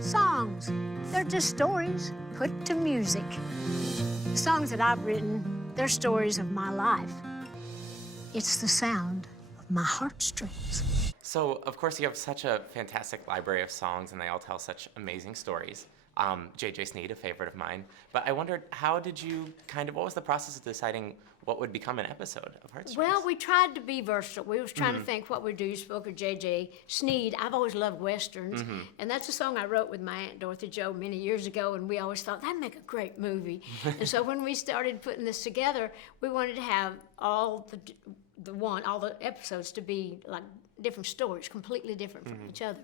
Songs. They're just stories put to music. The songs that I've written, they're stories of my life. It's the sound of my heartstrings. So, of course, you have such a fantastic library of songs, and they all tell such amazing stories. J.J. Sneed, a favorite of mine. But I wondered, what was the process of deciding what would become an episode of Heartstrings? Well, we tried to be versatile. We was trying to think what we'd do. You spoke of J.J. Sneed. I've always loved Westerns. And that's a song I wrote with my Aunt Dorothy Jo many years ago, and we always thought, that'd make a great movie. And so when we started putting this together, we wanted to have all the episodes to be like different stories, completely different from each other.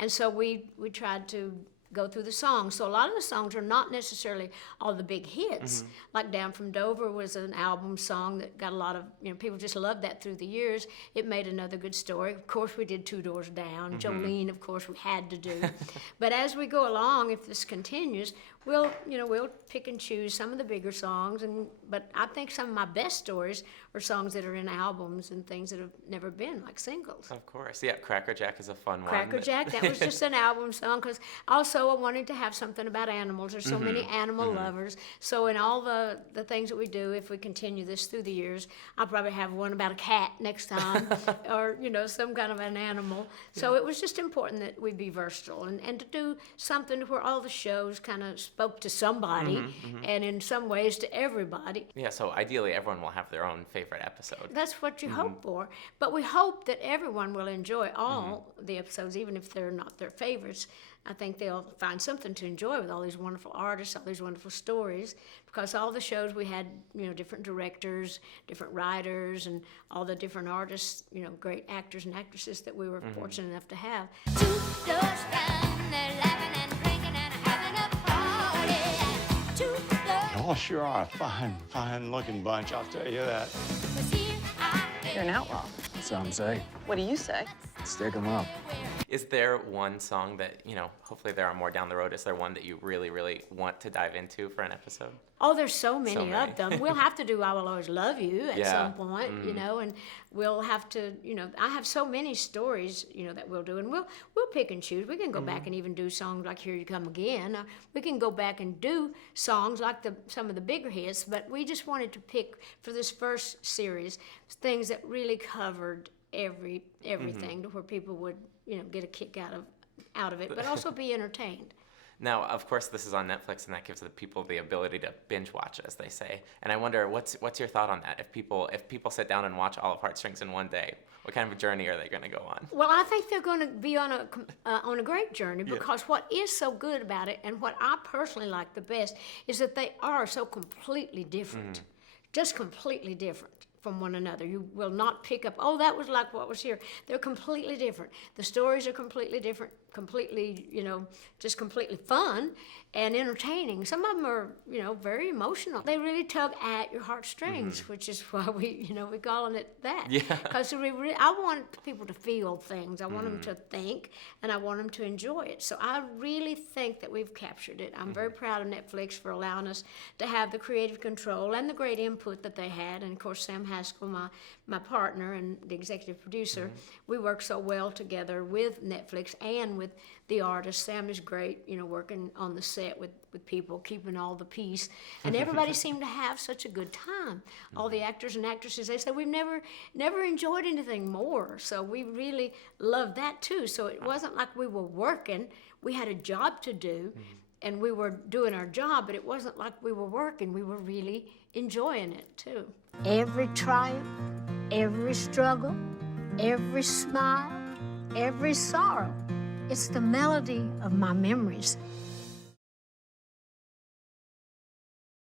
And so we tried to go through the songs. So a lot of the songs are not necessarily all the big hits. Like Down from Dover was an album song that got a lot of, people just loved that through the years. It made another good story. Of course, we did Two Doors Down. Jolene, of course, we had to do. But as we go along, if this continues, we'll pick and choose some of the bigger songs. But I think some of my best stories are songs that are in albums and things that have never been, like singles. Of course, yeah. Cracker Jack is a fun one. Cracker Jack, that was just an album song, because also I wanted to have something about animals. There's so many animal lovers. So in all the things that we do, if we continue this through the years, I'll probably have one about a cat next time, or, some kind of an animal. So it was just important that we be versatile and to do something where all the shows kind of spoke to somebody and in some ways to everybody. Yeah, so ideally everyone will have their own favorite episode. That's what you hope for. But we hope that everyone will enjoy all the episodes, even if they're not their favorites. I think they'll find something to enjoy with all these wonderful artists, all these wonderful stories, because all the shows we had, different directors, different writers, and all the different artists, great actors and actresses that we were fortunate enough to have. Two doors down, they're laughing and drinking and having a party. Two doors. Y'all sure are a fine-looking bunch, I'll tell you that. You're an outlaw. Some say. What do you say? Stick 'em up. Is there one song that, hopefully there are more down the road, is there one that you really, really want to dive into for an episode? Oh, there's so many many. of them. We'll have to do I Will Always Love You at some point, and we'll have to, I have so many stories, that we'll do, and we'll pick and choose. We can go back and even do songs like Here You Come Again. We can go back and do songs like some of the bigger hits, but we just wanted to pick for this first series things that really covered everything to where people would, get a kick out of it, but also be entertained. Now, of course, this is on Netflix, and that gives the people the ability to binge watch, as they say. And I wonder, what's your thought on that? If people sit down and watch all of Heartstrings in one day, what kind of a journey are they going to go on? Well, I think they're going to be on a great journey, because what is so good about it, and what I personally like the best, is that they are so completely different, just completely different from one another. You will not pick up, oh, that was like what was here. They're completely different. The stories are completely different, completely, just completely fun and entertaining. Some of them are, very emotional. They really tug at your heartstrings, which is why we calling it that. Yeah. Because I want people to feel things. I want them to think, and I want them to enjoy it. So I really think that we've captured it. I'm very proud of Netflix for allowing us to have the creative control and the great input that they had. And of course, Sam Haskell, my partner and the executive producer, we work so well together with Netflix and with the artist. Sam is great, working on the set with people, keeping all the peace. And everybody seemed to have such a good time. All the actors and actresses, they said, we've never enjoyed anything more. So we really loved that too. So it wasn't like we were working. We had a job to do, and we were doing our job, but it wasn't like we were working. We were really enjoying it too. Every triumph, every struggle, every smile, every sorrow, it's the melody of my memories.